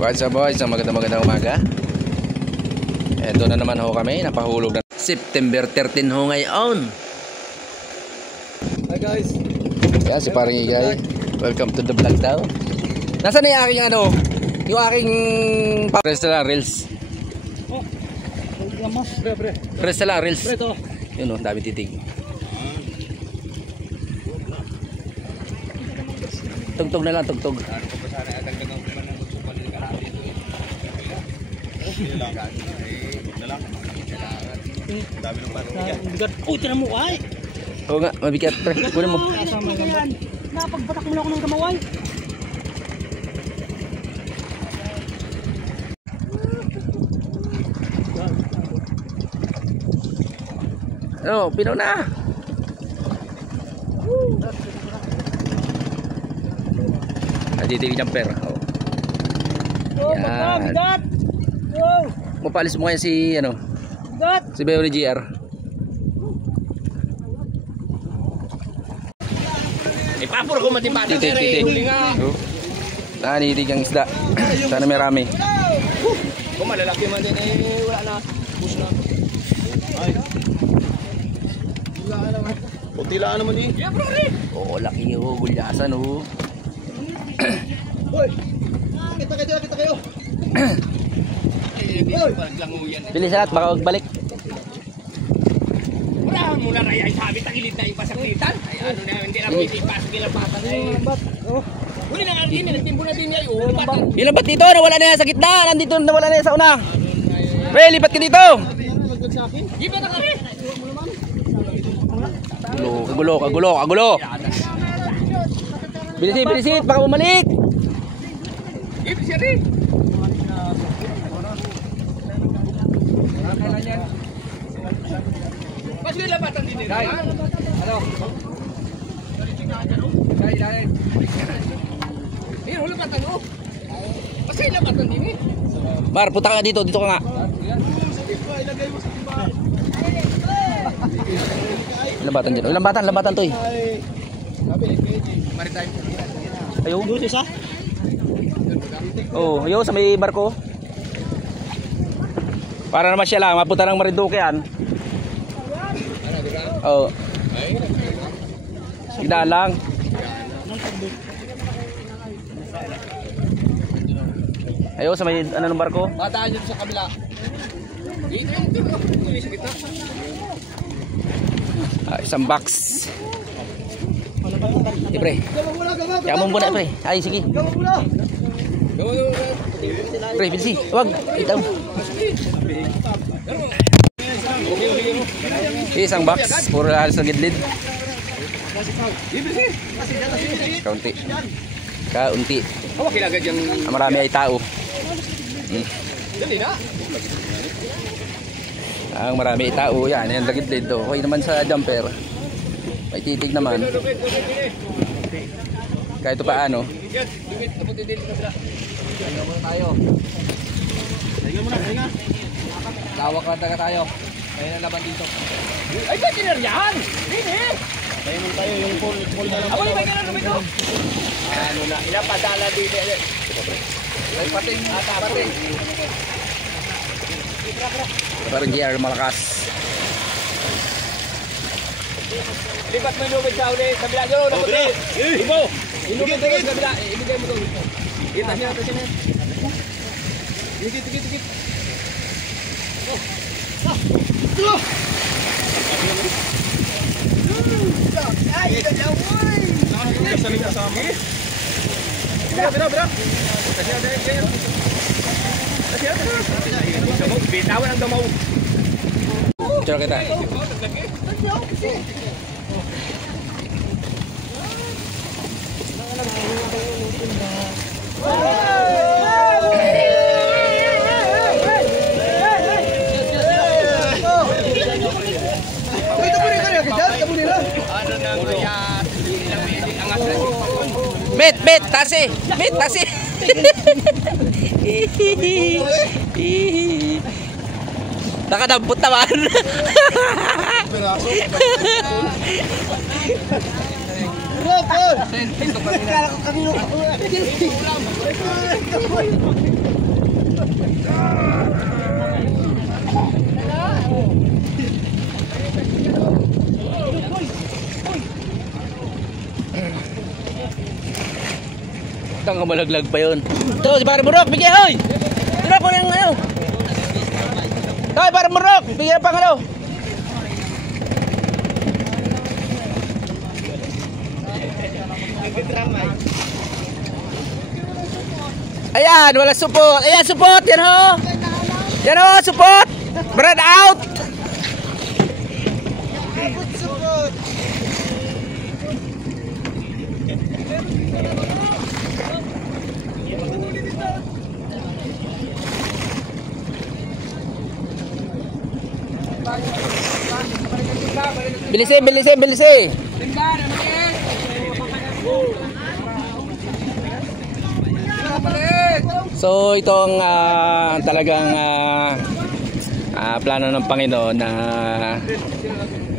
What's up boys, magandang umaga. Eto na naman ho kami, napahulog na September 13 ho ngayon. Hi guys. Yan si Paring Igay. Welcome to the vlog daw. Nasaan na yung aking ano? Yung aking press na lang, reels. Oh, lamas, pre. Press na lang, reels. Pre to. Yun o, dami titig. Tugtog na lang, tugtog. Uy, tinan mo ay. Oo nga, mabigat pre. Kunin mo. Napagbatak mo na ako ng gamaway. Ano, pinaw na. Dito yung jumper. Oh, yan. bigat. Oh, Mapalis mo kaya si ano? bigat. Si Bayo ni GR. Ipapuro ko matimbatan sir. Titig. Nanitig ang isda. Sana may rami. Kung malalaki man din eh, wala na. Bus na. Ay. Wala naman. Putila naman eh. Yeah, bro. Oo, laki yung gulyasan oh. Hoy. Kita kayo. Bilis lahat, baka magbalik. Wala mo na ray ay sabi tagilid na ipasaklitan. Ay ano na hindi na pwede ipasok ilang patas ay. Huli na nga din, nagtimbo na din ay ubat. Ilabat dito, nawala na yan sa gitna. Nandito, nawala na yan sa una. Pre, lipat ka dito. Giba na kami. Kagulo. Bilisit, baka bumalik. Giba siya rin. Kasi labatan din nila. Ano? Dai. Eh, huli labatan mo. Kasi labatan din eh. Mar, punta ka dito ka nga. Lambatan to eh. Maritime. Ayaw. Doon isa. Oh, ayaw sa may barko. Para naman siya lang, mapunta ng Marinduque yan. Oh. Gida lang. Ayaw sa may ano ng barko. Mataan yun sa kabila. Dito. Sa gitna. Isang box. Pre. Kaya mo muna pre. Ay sige. Pre, bilisi. Wag. Itaw. Isang box. Puro halos na gidlid. Kaunti. Hawak ilagad yung... Marami ay tao. Dali na. Ang marami ay tao. Yan. Yan lagidlid to. Okay naman sa jumper. May titig naman. Kahit ito paano. Tayo muna tayo. Lawak lang tayo. Kaya na laban dito. Ay, may kinaryahan! Hindi! Tayo muna tayo, yung pool na lang. Ako yung may kinaryahan dito. Ano na, inapadala dito. Ay, pating. Parang GR malakas. Lipat mo yung lumit sa uli. Sa bila doon. Ibo! Ilumit doon sa bila. Ibigay mo doon. Kita siya. Tigit. Ay, dalawoy! Saling kasama. Bira. Bitawan ang damaw. Cura kita. Bet, tasi. Nakadampot naman. Kala ko kanino. Baka malaglag pa yun. Ito, si Pare Murok, bigyan, oy! Murok, kunin ang ano. Ay, Pare Murok, bigyan pang ano. Ayan, wala support. Ayan, support, yan ho. Yan ho, support. Brad out. Bilisin, bilisin, bilisin. So ito ang talagang plano ng Panginoon na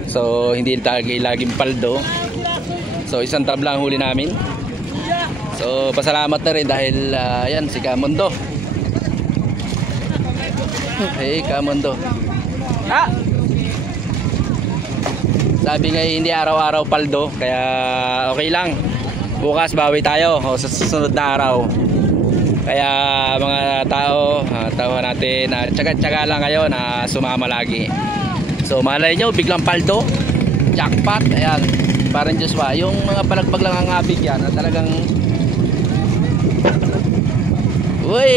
so hindi laging paldo. So isang tabla ang huli namin. So pasalamat na rin dahil yan si Kamundo. Hey Kamundo. Sabi nga hindi araw-araw paldo kaya okay lang. Bukas bawi tayo o sa susunod na araw. Kaya mga tao, tawa natin na tsaga-tsaga lang kayo na sumama lagi. So malay nyo, biglang paldo, jackpot, ayan, parang Joshua, yung mga palagbag lang ang abig yan, talagang uy,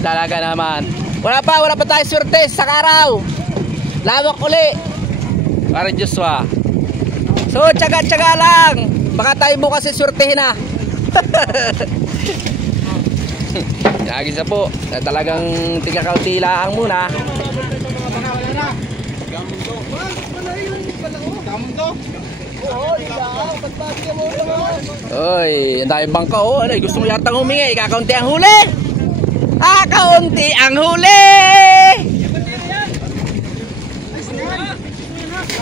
talaga naman. Wala pa tayo swerte sa araw. Lawak uli, parang Joshua. So tsaga-tsaga lang, baka tayo bukas swertehin na. Nagisa po, talagang tigakautilaan muna. Oy, ang dami bangka oh. Ano, gusto mo yatang humingi, kakaunti ang huli. Kaunti ang huli.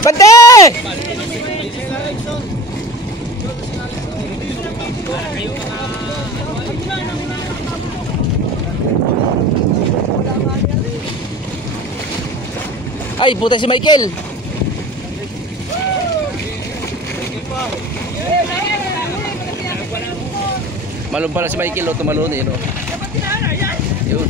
Bante! Ay, puta si Michael. Malun pala si Michael, o tumalun eh, no? Yun.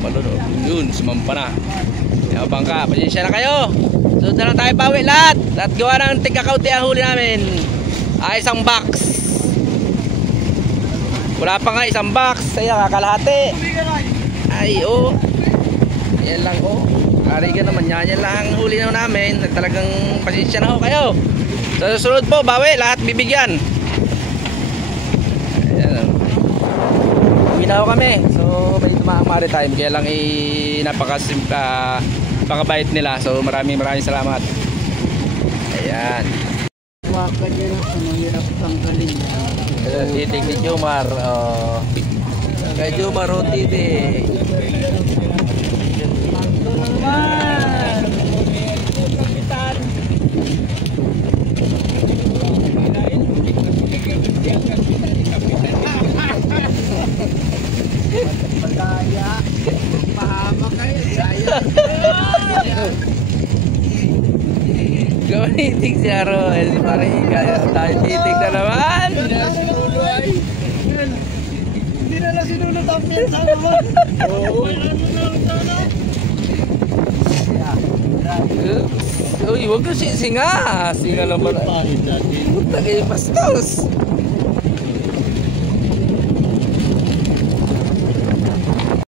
Malun, o. Yun, sumampa na. Kaya bangka, pasensya na kayo. So, na lang tayo pawi lahat. Lahat gawa ng tigkakaunti ang huli namin. Isang box. Wala pa nga isang box. Saya kakalahati. Ay oh. Yan lang oh. Ariga naman yan. Yan lang ang huli na namin. Talagang pasensya na ho kayo. Sa susunod po bawi. Lahat bibigyan. Ayan. Uwi na ho kami. So may tumaang maritime. Kaya lang napakabait nila. So maraming salamat. Ayan. Waka dyan ang hirap tanggalin. Titig ni Jomar. Kay Jomar o titig. Madaya. Pahama kayo. Gawinitig si Aroel. Di parang ikaya. Tayo titig na naman. Hindi na lang sinunod ang piyansa naman. Uy, wag ko singa. Singa naman. Puta kayo pastos.